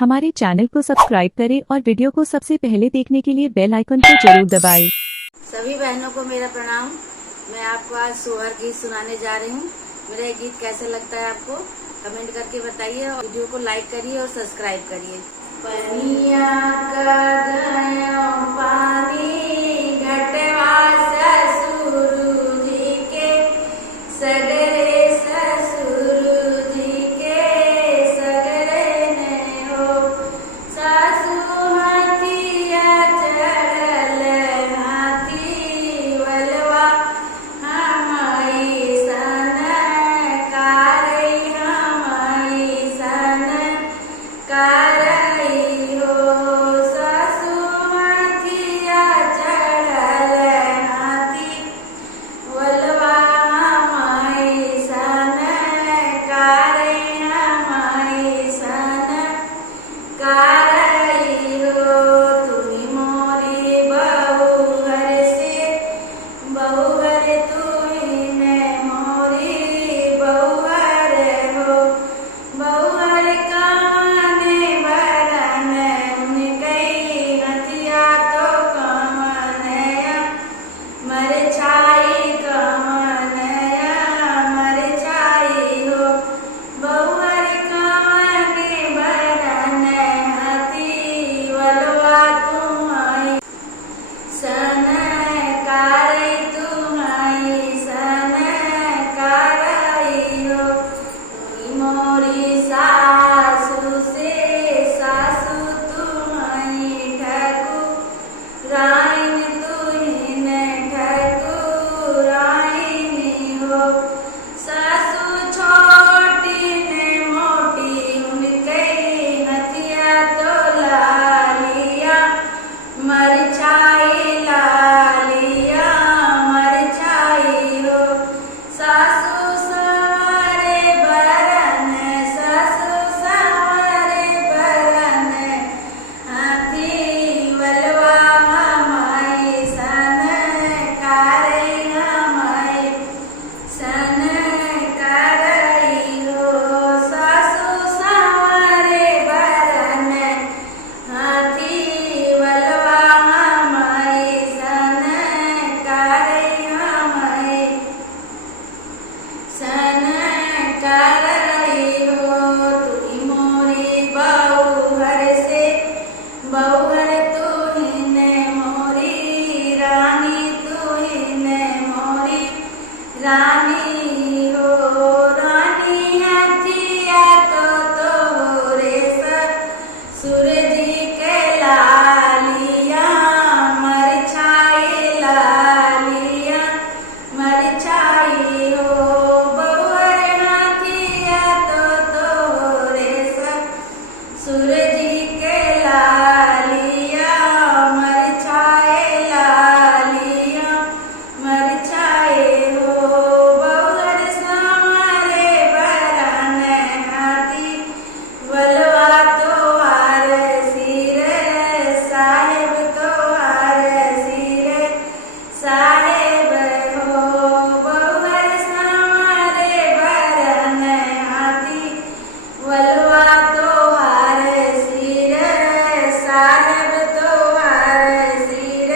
हमारे चैनल को सब्सक्राइब करें और वीडियो को सबसे पहले देखने के लिए बेल आइकन को जरूर दबाएं। सभी बहनों को मेरा प्रणाम। मैं आपको आज सोहर गीत सुनाने जा रही हूँ। मेरा ये गीत कैसा लगता है आपको कमेंट करके बताइए और वीडियो को लाइक करिए और सब्सक्राइब करिए। पनिया का गयो पानी घटवा ससुर जी के सगरे ससुर जी के सगरे ने हो सासु हाथिया चढ़ल हाथी वलवा हमाई सन कारई हमाई सन कारई हो सासु हाथिया चढ़ल हाथी वलवा हमाई सन कारई हमाई सन कारई हो तुमी मोरी बहुहर से बहुहर तुही ने मोरी बहुहर हो बहुहर कमाने बरन उनकई हथिया तो कमनया मरछाई कमनया मरछाई हो बहुहर कमाने बरन हाथी वलवा तुम्हारी सन कारई तुम्हारी सन कारई हो तुही मोरी सासु से सासु तुम्हारी ठकुराइन तुहिन ठकुराइन हो सासु छोटी ने मोटी उनकई हथिया तो लालिया मरछाई लालिया मरछाई हो सासु सवारे बरन सासु सवारे बरन हाथी वलवा हमाई सन कारई हमाई सन कारई हो सासु सवारे बरन हाथी वलवा हमाई सन कारई हमाई सन कारई हो तुही मोरी बहुहर से बहुहर तुहिन मोरी रानी तुहिन मोरी रानी हो रानी हथिया तो तोरे सूरज के लालिया मरछाई लालिया मरछाई हो बहुहर हाथिया तो तोरे सूरज के लालिया मरछाई लालिया मरछाई हो बहुहर समारे बरन हाथी वलवा तोहार सिर साहेब तोहार सिर साहेब हो बहुहर समारे बरन हाथी वलवा तोहार सिर साहेब तोहार सिर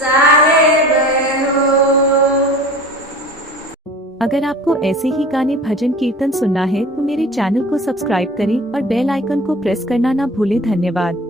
साहेब हो। अगर आपको ऐसे ही गाने भजन कीर्तन सुनना है तो मेरे चैनल को सब्सक्राइब करें और बेल आइकन को प्रेस करना ना भूलें। धन्यवाद।